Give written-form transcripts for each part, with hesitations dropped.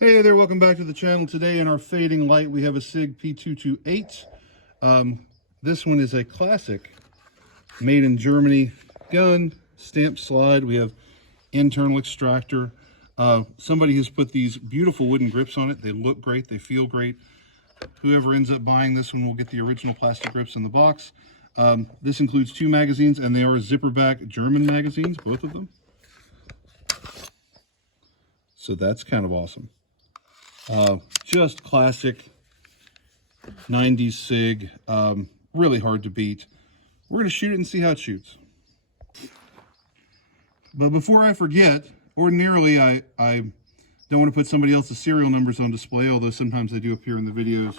Hey there, welcome back to the channel. Today in our fading light we have a Sig P228. This one is a classic made in Germany gun, stamped slide. We have internal extractor. Somebody has put these beautiful wooden grips on it. They look great, they feel great. Whoever ends up buying this one will get the original plastic grips in the box. This includes 2 magazines, and they are zipper back German magazines, both of them. So that's kind of awesome. Just classic 90s Sig, really hard to beat. We're going to shoot it and see how it shoots. But before I forget, ordinarily I don't want to put somebody else's serial numbers on display, although sometimes they do appear in the videos,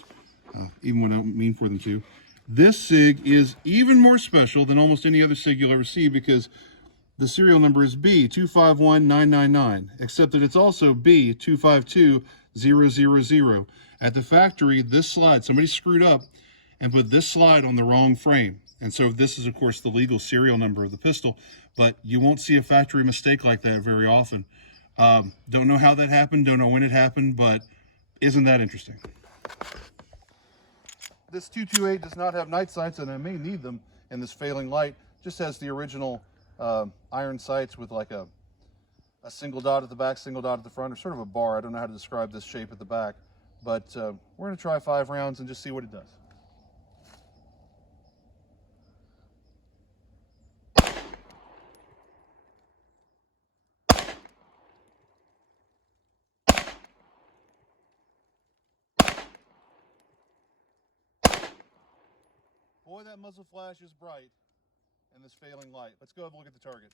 even when I don't mean for them to. This Sig is even more special than almost any other Sig you'll ever see because the serial number is B251999, except that it's also B252000. At the factory, this slide, somebody screwed up and put this slide on the wrong frame. And so this is, of course, the legal serial number of the pistol, but you won't see a factory mistake like that very often. Don't know how that happened, don't know when it happened, but isn't that interesting? This 228 does not have night sights, and I may need them in this failing light. Just has the original iron sights with like a single dot at the back, single dot at the front, or sort of a bar. I don't know how to describe this shape at the back, but we're going to try 5 rounds and just see what it does. Boy, that muzzle flash is bright in this failing light. Let's go have a look at the target.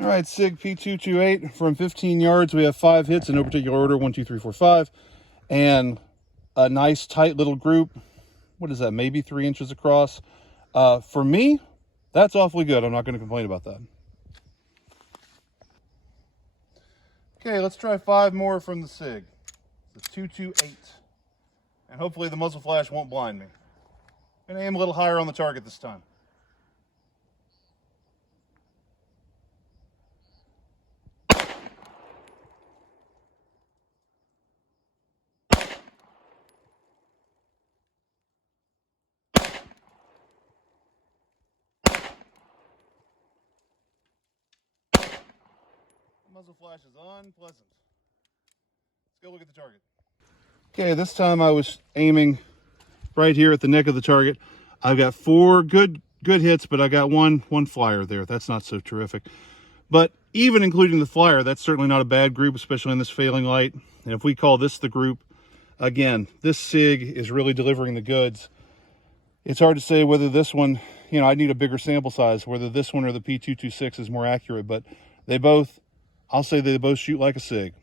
All right, Sig P228 from 15 yards. We have 5 hits in no particular order, 1, 2, 3, 4, 5, and a nice tight little group. What is that? Maybe 3 inches across. For me, that's awfully good. I'm not going to complain about that. Okay, let's try 5 more from the Sig. It's 228. And hopefully the muzzle flash won't blind me. I'm going to aim a little higher on the target this time. Muzzle flash is unpleasant. Let's go look at the target. Okay, this time I was aiming right here at the neck of the target. I've got 4 good hits, but I got one flyer there. That's not so terrific. But even including the flyer, that's certainly not a bad group, especially in this failing light. And if we call this the group, again, this Sig is really delivering the goods. It's hard to say whether this one, you know, I need a bigger sample size, whether this one or the P226 is more accurate, but they both, I'll say they both shoot like a Sig.